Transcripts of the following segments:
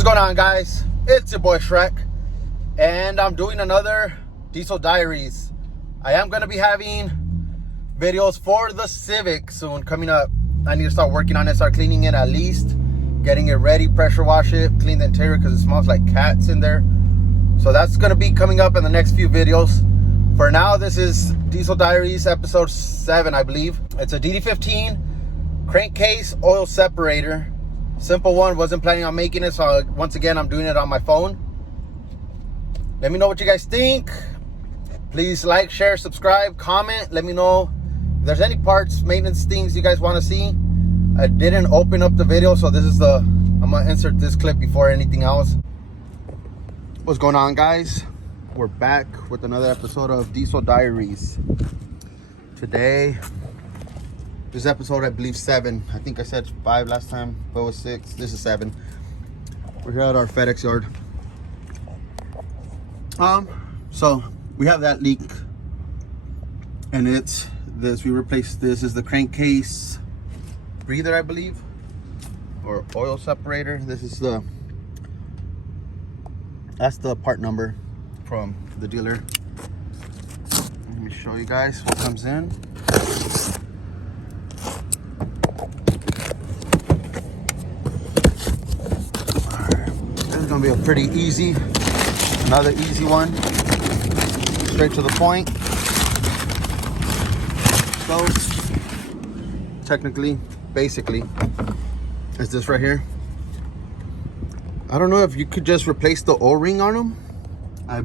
What's going on, guys? It's your boy Shrek, and I'm doing another Diesel Diaries. I am going to be having videos for the Civic soon coming up. I need to start working on it, start cleaning it at least, getting it ready, pressure wash it, clean the interior because it smells like cats in there. So that's going to be coming up in the next few videos. For now, this is Diesel Diaries episode 7, I believe. It's a DD15 crankcase oil separator. Simple one, wasn't planning on making it, so once again I'm doing it on my phone. Let me know what you guys think. Please like, share, subscribe, comment. Let me know if there's any parts, maintenance things you guys want to see. I didn't open up the video, so this is I'm gonna insert this clip before anything else. What's going on, guys? We're back with another episode of Diesel Diaries. Today, this episode, I believe 7. I think I said 5 last time, but it was 6. This is 7. We're here at our FedEx yard. So we have that leak, and it's this. We replaced this. Is the crankcase breather, I believe, or oil separator. This is that's the part number from the dealer. Let me show you guys what comes in. Gonna be a pretty easy, another easy one, straight to the point. So technically, basically, is this right here. I don't know if you could just replace the O-ring on them. I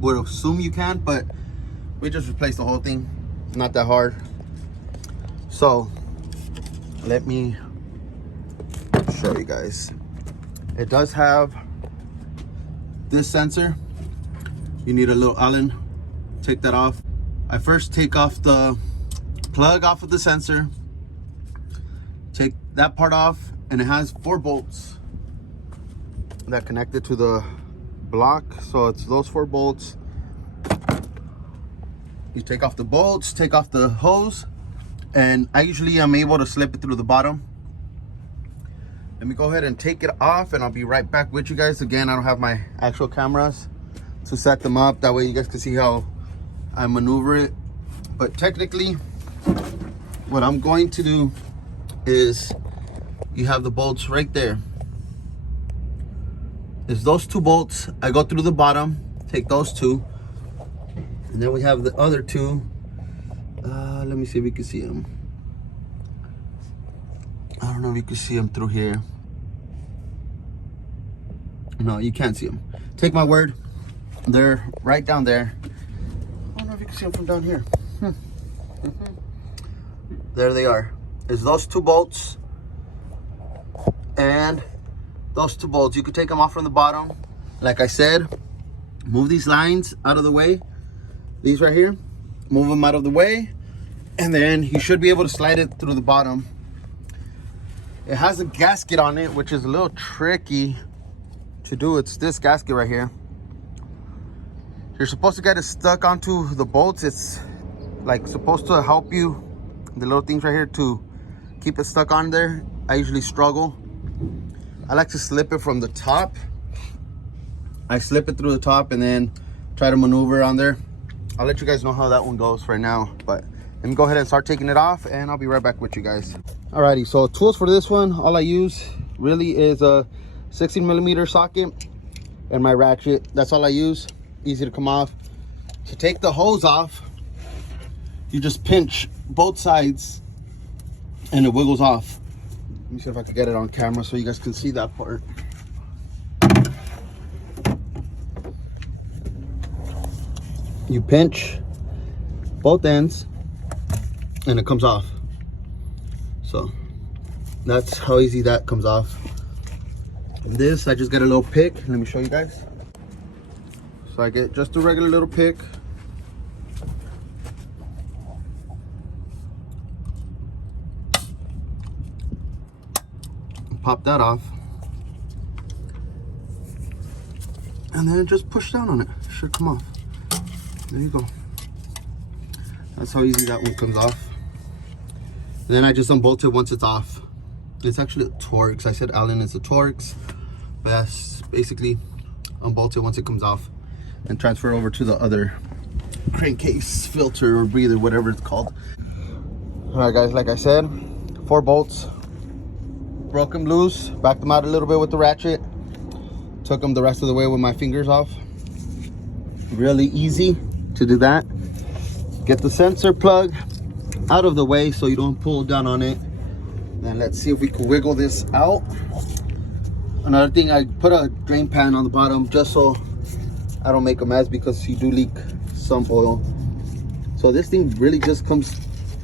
would assume you can, but we just replaced the whole thing. Not that hard. So let me show you guys. It does have this sensor. You need a little Allen. Take that off. I first take off the plug off of the sensor, take that part off, and it has 4 bolts that connected to the block. So it's those 4 bolts. You take off the bolts, take off the hose, and I usually am able to slip it through the bottom. Let me go ahead and take it off, and I'll be right back with you guys. Again, I don't have my actual cameras to set them up. That way you guys can see how I maneuver it. But technically, what I'm going to do is, you have the bolts right there. It's those 2 bolts. I go through the bottom, take those 2. And then we have the other 2. Let me see if we can see them. I don't know if you can see them through here. No, you can't see them. Take my word, they're right down there. I don't know if you can see them from down here. There they are. It's those 2 bolts and those 2 bolts. You could take them off from the bottom. Like I said, move these lines out of the way. These right here, move them out of the way, and then you should be able to slide it through the bottom. It has a gasket on it, which is a little tricky to do. It's this gasket right here. You're supposed to get it stuck onto the bolts. It's like supposed to help you, the little things right here, to keep it stuck on there. I usually struggle. I like to slip it from the top. I slip it through the top and then try to maneuver on there. I'll let you guys know how that one goes right now, but let me go ahead and start taking it off, and I'll be right back with you guys. Alrighty, so tools for this one, all I use really is a 16mm socket and my ratchet. That's all I use. Easy to come off. To take the hose off, you just pinch both sides and it wiggles off. Let me see if I can get it on camera so you guys can see that part. You pinch both ends and it comes off. So that's how easy that comes off. And this, I just get a little pick. Let me show you guys. So I get just a regular little pick. Pop that off. And then just push down on it. It should come off. There you go. That's how easy that one comes off. And then I just unbolt it once it's off. It's actually a Torx. I said Allen, it's a Torx. But that's basically unbolt it once it comes off and transfer over to the other crankcase filter or breather, whatever it's called. All right, guys, like I said, 4 bolts. Broke them loose, backed them out a little bit with the ratchet, took them the rest of the way with my fingers off. Really easy to do that. Get the sensor plug out of the way so you don't pull down on it. And let's see if we can wiggle this out. Another thing, I put a drain pan on the bottom just so I don't make a mess, because you do leak some oil. So this thing really just comes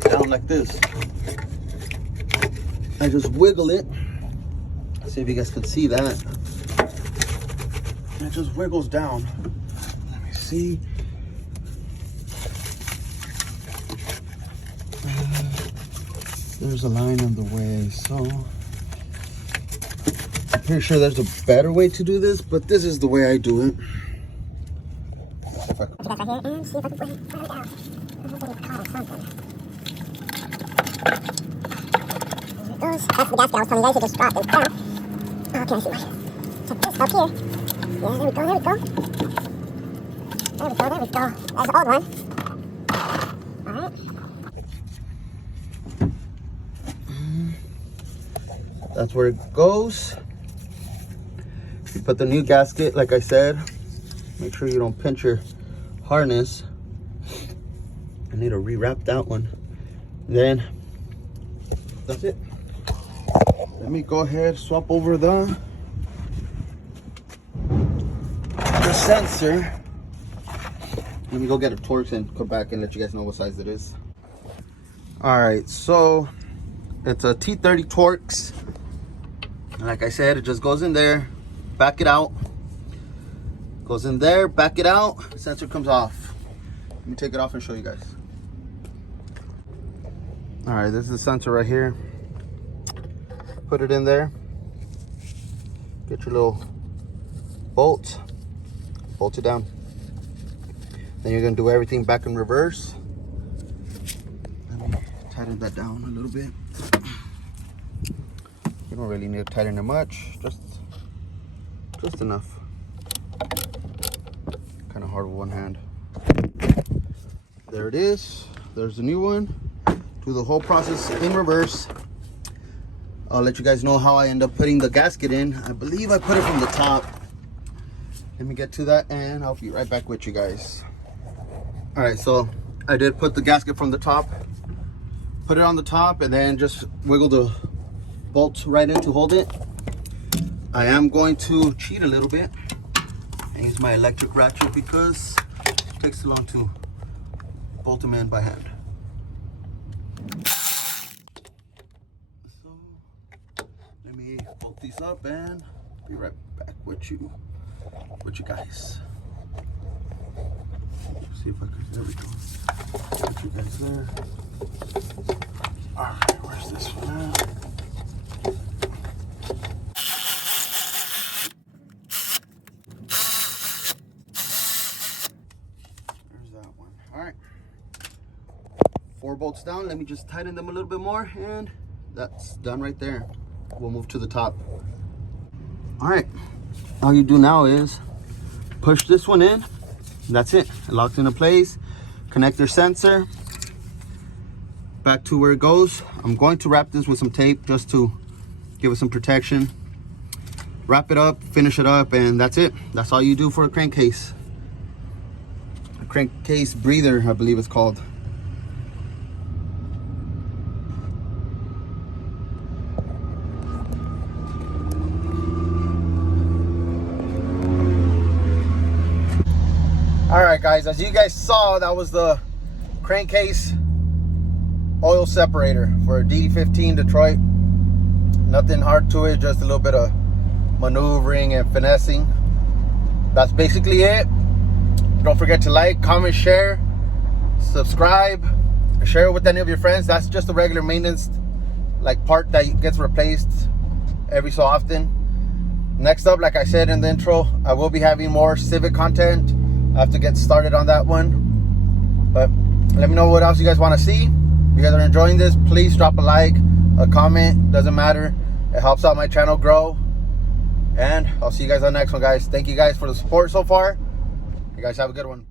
down like this. I just wiggle it. See if you guys can see that. It just wiggles down. Let me see. There's a line in the way, so I'm pretty sure there's a better way to do this, but this is the way I do it. If I can... right here and see if I can bring it down. I think it's caught on something. That's the gasket I was telling you guys, it just dropped it down. Okay, I see what. Check this up here. Yeah, there we go, there we go. There we go, there we go. That's the old one. Alright. That's where it goes. You put the new gasket, like I said. Make sure you don't pinch your harness. I need to rewrap that one. Then, that's it. Let me go ahead, swap over the sensor. Let me go get a Torx and come back and let you guys know what size it is. All right, so it's a T30 Torx. And like I said, it just goes in there, back it out. Goes in there, back it out, sensor comes off. Let me take it off and show you guys. All right, this is the sensor right here. Put it in there. Get your little bolt, bolt it down. Then you're gonna do everything back in reverse. Let me tighten that down a little bit. You don't really need to tighten it much, just enough. Kind of hard with one hand. There it is. There's the new one. Do the whole process in reverse. I'll let you guys know how I end up putting the gasket in. I believe I put it from the top. Let me get to that and I'll be right back with you guys. All right, so I did put the gasket from the top. Put it on the top and then just wiggle the bolt right in to hold it. I am going to cheat a little bit and use my electric ratchet because it takes too long to bolt them in by hand. Let me bolt these up and be right back with you guys. See if I can, there we go. Get you guys there. All right, where's this one at? There's that one. All right. 4 bolts down. Let me just tighten them a little bit more and that's done right there. We'll move to the top. All right, all you do now is push this one in. That's it, locked into place. Connect your sensor back to where it goes. I'm going to wrap this with some tape just to give it some protection. Wrap it up, finish it up, and that's it. That's all you do for a crankcase. A crankcase breather, I believe it's called. All right, guys, as you guys saw, that was the crankcase oil separator for a DD15 Detroit. Nothing hard to it, just a little bit of maneuvering and finessing. That's basically it. Don't forget to like, comment, share, subscribe, share it with any of your friends. That's just a regular maintenance like part that gets replaced every so often. Next up, like I said in the intro, I will be having more Civic content. I have to get started on that one, but let me know what else you guys want to see. If you guys are enjoying this, please drop a like, a comment, doesn't matter. It helps out my channel grow. And I'll see you guys on the next one, guys. Thank you guys for the support so far. You guys have a good one.